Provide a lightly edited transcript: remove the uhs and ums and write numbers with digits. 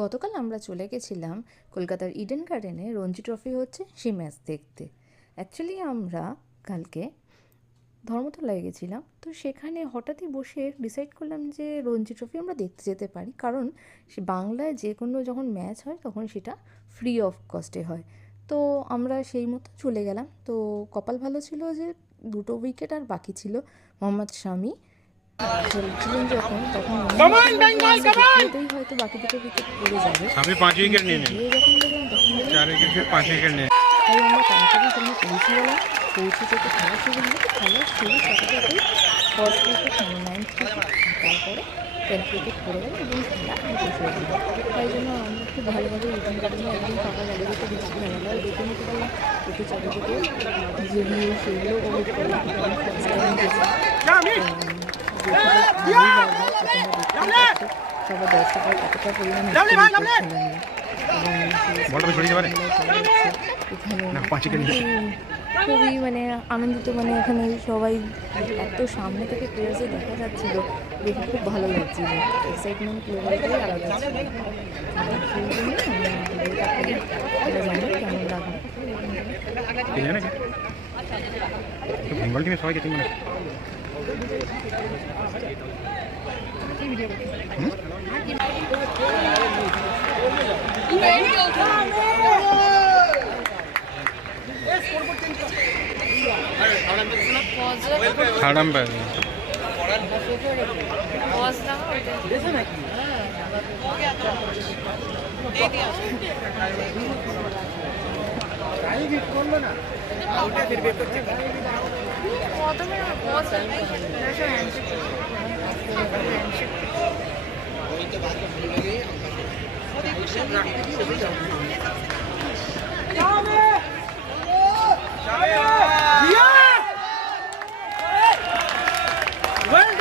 গতকাল আমরা চলে গেছিলাম কলকাতার ইডেন গার্ডেনে রঞ্জি ট্রফি হচ্ছে সেই ম্যাচ দেখতে। অ্যাকচুয়ালি আমরা কালকে ধর্মতলায় গেছিলাম, তো সেখানে হঠাৎই বসে ডিসাইড করলাম যে রঞ্জি ট্রফি আমরা দেখতে যেতে পারি, কারণ সে বাংলায় যে কোনো যখন ম্যাচ হয় তখন সেটা ফ্রি অফ কস্টে হয়। তো আমরা সেই মতো চলে গেলাম। তো কপাল ভালো ছিল যে দুটো উইকেট আর বাকি ছিল। মোহাম্মদ শামি খেলছিলেন যখন, তখন মনে হচ্ছিল যে আমরা দেখতেই হয়তো বাকি দুটো উইকেট পড়ে যাবে। আমি 5 উইকেট নিয়ে নিই, গিয়ে যখন দেখলাম তখন 4 উইকেট 5 উইকেট নিয়ে। তাই আমরা তাড়াতাড়ি সেখানে পৌঁছে গেলাম। পৌঁছে যেতে খেলা শুরু হলো। খেলার শুরুর সাথে সাথেই ফার্স্ট উইকেট 9 তারপরে 10 উইকেট পড়ে গেল এবং খেলা শেষ হয়ে গেল। তাই জন্য আমরা খুব ভালোভাবে ইডেন গার্ডেনে একদম ফাঁকা জায়গাতে বেশি খেলাধুলা দেখে নিতে পারলাম। একটু চারিদিকে যে ভিউ সেগুলো উপভোগ করলাম। ফার্স্ট টাইম গেছি, সবার দর্শকরা কতটা পরিমাণে খেলা নিয়ে খুবই আনন্দিত। এখানে সবাই এত সামনে থেকে প্লেয়ার্সে দেখা যাচ্ছিল, দেখে খুব ভালো লাগছিল। এক্সাইটমেন্ট লেভেলটাই আলাদা ছিল। সেই জন্য জানি কেমন লাগবে। বেঙ্গল টিমে সবাই গেছে মানে থার্ড আম্পায়ার Well